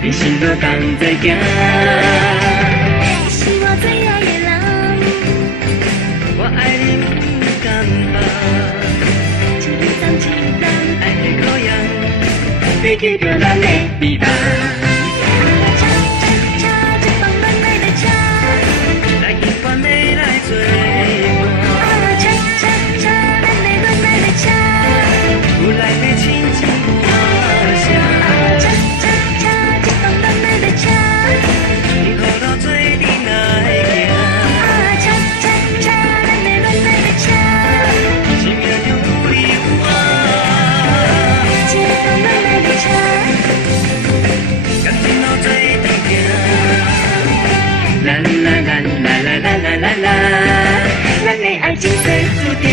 你心若放在行，你是我最爱的人，我爱你不甘吧。一站一站，爱的羔羊，飞去着咱的美梦。车车车，这放咱来的车，来去关的来做伴，车车车，咱的阮来的车，有来的亲情歌声。车车车，这放咱来的车，你可到做阵来行，车车车，咱的阮来的车，生命中有你有我，这放咱来的车，感情路做阵行。啦啦啦啦啦啦啦啦啦，咱的爱情算注定。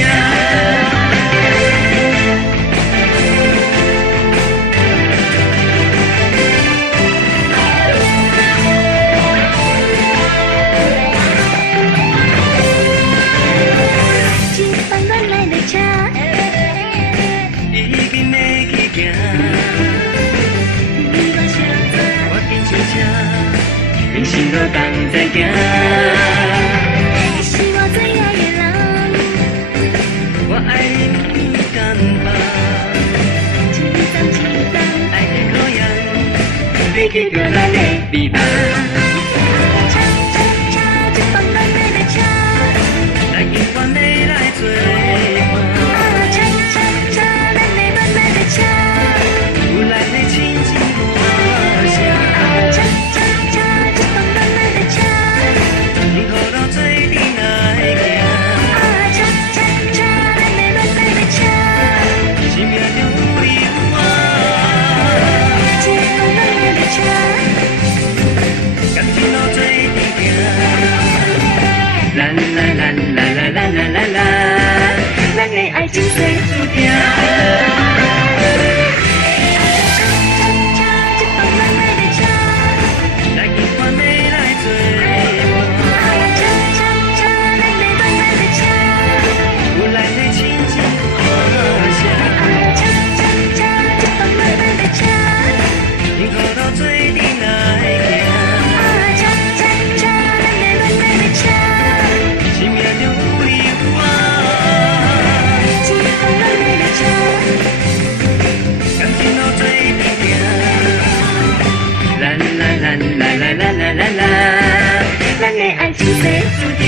这放咱来的车，已经要去行，你我相知，我紧上车，你心若放在行，你是我最爱的人，我爱你不甘吧。一站一站，爱的羔羊，飞去着咱的美梦。车车车，这放咱来的车，来去关的来做伴，车车车，咱的阮来的车，有咱的亲情歌声。车车车，这放咱来的车，你可到做阵来行，车车车，咱的阮来的车，生命中有你有我，这放咱来的车，感情路做阵行。啦啦啦啦啦啦啦啦啦，咱的爱情算注定。车车车，这放咱来的车，来去关的来做伴，车车车，咱的阮来的车，有咱的亲情歌声。车车车，这放咱来的车，你可到做阵来行，车车车，咱的阮来的车，生命中有你有我，这放咱来的车，感情路做阵行。啦啦啦啦啦啦啦啦啦，咱的爱情算注定。